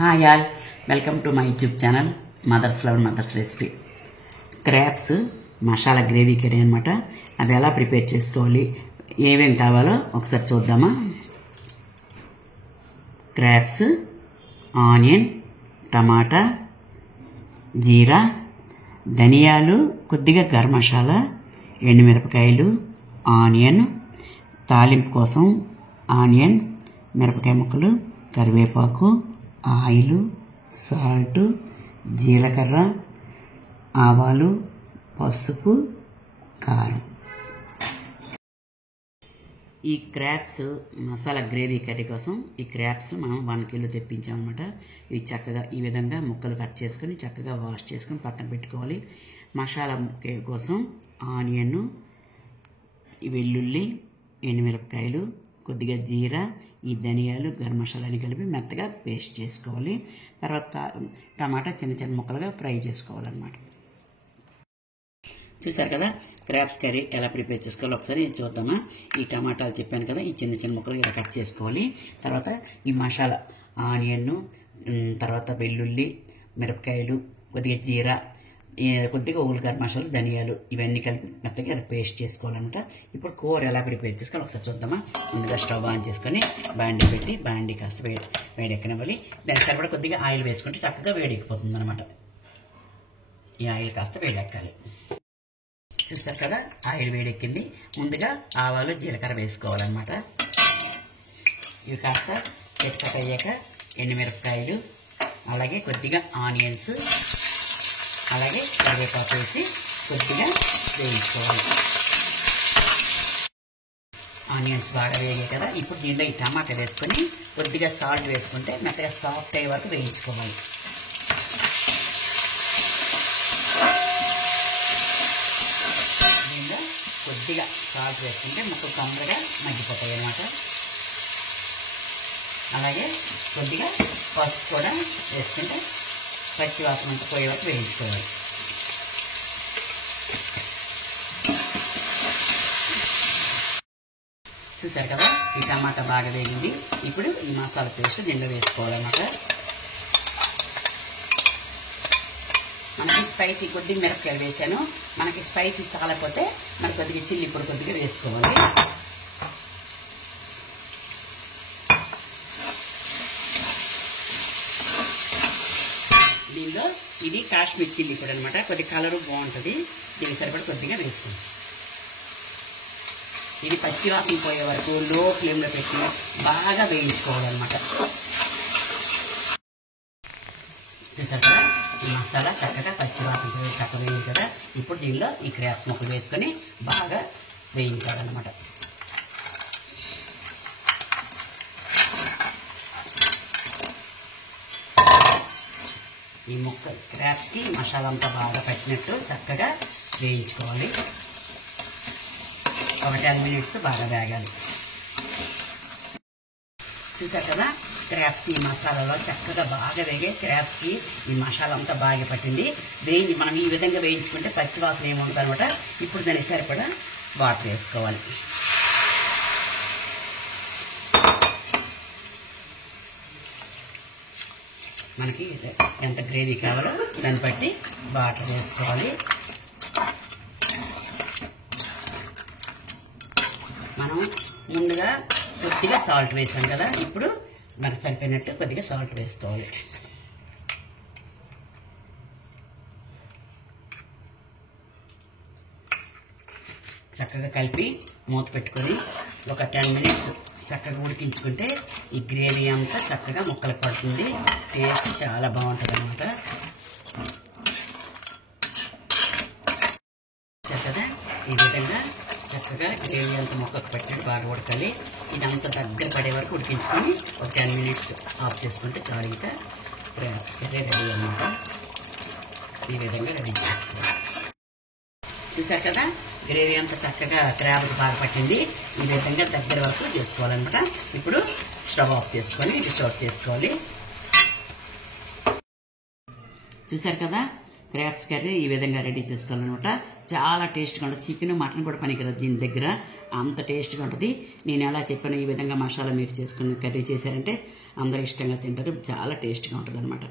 Hi all, welcome to my YouTube channel mother's love mother's recipe. Crabs masala gravy curry అనమాట. అవి ఎలా prepare చేసుకోవాలి, ఏమేమి కావాలో ఒకసారి చూద్దామా. క్రాబ్స్, ఆనియన్, టమాటా, జీరా, ధనియాలు, కొద్దిగా గరం మసాలా, ఎండుమిరపకాయలు, ఆనియన్, తాలింపు కోసం ఆనియన్, మిరపకాయ ముక్కలు, కరివేపాకు, ఆయిల్, సాల్ట్, జీలకర్ర, ఆవాలు, పసుపు, కారం. ఈ క్రాబ్స్ మసాలా గ్రేవీ కర్రీ కోసం ఈ క్రాబ్స్ మనం 1 కిలో తెప్పించామన్నమాట. ఇవి చక్కగా ఈ విధంగా ముక్కలు కట్ చేసుకొని చక్కగా వాష్ చేసుకొని పక్కన పెట్టుకోవాలి. మసాలా కోసం ఆనియన్, వెల్లుల్లి, ఎండుమిరపకాయలు, కొద్దిగా జీరా, ఈ ధనియాలు, గరం మసాలాని కలిపి మెత్తగా పేస్ట్ చేసుకోవాలి. తర్వాత టమాటా చిన్న చిన్న ముక్కలుగా ఫ్రై చేసుకోవాలన్నమాట. చూసారు కదా క్రాబ్స్ కర్రీ ఎలా ప్రిపేర్ చేసుకోవాలో ఒకసారి చూద్దామా. ఈ టమాటాలు చెప్పాను కదా, ఈ చిన్న చిన్న ముక్కలు ఇలా కట్ చేసుకోవాలి. తర్వాత ఈ మసాలా ఆనియన్, తర్వాత వెల్లుల్లి, మిరపకాయలు, కొద్దిగా జీరా, కొద్దిగా గరం మసాలా, ధనియాలు ఇవన్నీ కలిపి మెత్తగా ఇలా పేస్ట్ చేసుకోవాలన్నమాట. ఇప్పుడు కూర ఎలా ప్రిపేర్ చేసుకోవాలి ఒకసారి చూద్దామా. ముందుగా స్టవ్ ఆన్ చేసుకొని బాండీ పెట్టి బాండీ కాస్త వేడెక్కనివ్వాలి. దానికి సరిపడా కొద్దిగా ఆయిల్ వేసుకుంటే చక్కగా వేడెక్కిపోతుంది అనమాట. ఈ ఆయిల్ కాస్త వేడెక్కాలి. చూస్తారు కదా ఆయిల్ వేడెక్కింది. ముందుగా ఆవాలు, జీలకర్ర వేసుకోవాలన్నమాట. ఇవి కాస్త అయ్యాక ఎండుమిరపకాయలు, అలాగే కొద్దిగా ఆనియన్స్, అలాగే కరివేపాకు వేసి కొద్దిగా వేయించుకోవాలి. ఆనియన్స్ బాగా వేగాయి కదా, ఇప్పుడు దీంట్లో ఈ టమాటా వేసుకొని కొద్దిగా సాల్ట్ వేసుకుంటే మెత్తగా సాఫ్ట్ అయ్యే వరకు వేయించుకోవాలి. దీంట్లో కొద్దిగా సాల్ట్ వేసుకుంటే ముక్కలు తొందరగా మగ్గిపోతాయి అన్నమాట. అలాగే కొద్దిగా పసుపు కూడా వేసుకుంటే పచ్చి వాసన అంతా పోయే వరకు వేయించుకోవాలి. చూసారు కదా ఈ టమాటా బాగా వేగింది. ఇప్పుడు ఈ మసాలా పేస్ట్ దీంట్లో వేసుకోవాలన్నమాట. మనకి స్పైసీ కొద్దిగా మిరపకాయలు వేసాను. మనకి స్పైసీ చాలకపోతే మరి కొద్దిగా చిల్లీ పొడి కొద్దిగా వేసుకోవాలి. దీనిలో ఇది కాశ్మీర్ చిల్లీ పొడి అనమాట. కొద్ది కలరు బాగుంటుంది. దీనికి సరిపడి కొద్దిగా వేసుకోండి. ఇది పచ్చివాసన పోయే వరకు లో ఫ్లేమ్లో పెట్టి బాగా వేయించుకోవాలన్నమాట. చూసారు కదా ఈ మసాలా చక్కగా పచ్చివాసన పోయి చక్కగా వేయింది కదా. ఇప్పుడు దీనిలో ఈ క్రాబ్స్ ముక్కలు వేసుకొని బాగా వేయించాలన్నమాట. ఈ ముక్క క్రాబ్స్కి మసాలా అంతా బాగా పట్టినట్టు చక్కగా వేయించుకోవాలి. ఒక 10 మినిట్స్ బాగా వేగాలి. చూసారు కదా క్రాబ్స్ ఈ మసాలాలో చక్కగా బాగా వేగే. క్రాబ్స్కి ఈ మసాలా అంతా బాగా పట్టింది. మనం ఈ విధంగా వేయించుకుంటే పచ్చివాసన ఏముంటుంది అనమాట. ఇప్పుడు దానికి సరిపడా వాటర్ వేసుకోవాలి. మనకి ఎంత గ్రేవీ కావాలో దాన్ని బట్టి వాటర్ వేసుకోవాలి. మనం ముందుగా కొద్దిగా సాల్ట్ వేసాం కదా, ఇప్పుడు మనకు సరిపోయినట్టు కొద్దిగా సాల్ట్ వేసుకోవాలి. చక్కగా కలిపి మూత పెట్టుకొని ఒక 10 మినిట్స్ చక్కగా ఉడికించుకుంటే ఈ గ్రేవీ అంతా చక్కగా ముక్కలకు పడుతుంది. టేస్ట్ చాలా బాగుంటుంది అనమాట. కదా ఈ విధంగా చక్కగా గ్రేవీ అంతా ముక్కకు పెట్టినట్టు బాగా ఉడకాలి. ఇదంతా దగ్గర పడే వరకు ఉడికించుకొని ఒక 10 మినిట్స్ ఆఫ్ చేసుకుంటే చాలు. ఇంకా క్రాబ్స్ కర్రీ రెడీ అన్నమాట. ఈ విధంగా రెడీ చేసుకోవాలి. చూసారు కదా గ్రేవీ అంతా చక్కగా క్రాబ్కి బాగా పట్టింది. ఈ విధంగా దగ్గర వరకు చేసుకోవాలన్నమాట. ఇప్పుడు స్టవ్ ఆఫ్ చేసుకొని డిష్ అవుట్ చేసుకోవాలి. చూసారు కదా క్రాబ్స్ కర్రీ ఈ విధంగా రెడీ చేసుకోవాలన్నమాట. చాలా టేస్ట్గా ఉంటుంది. చికెన్ మటన్ కూడా పనికిరాదు దీని దగ్గర, అంత టేస్ట్గా ఉంటుంది. నేను ఎలా చెప్పాను ఈ విధంగా మసాలా మీరు చేసుకుని కర్రీ చేశారంటే అందరూ ఇష్టంగా తింటారు. చాలా టేస్ట్గా ఉంటుంది అనమాట.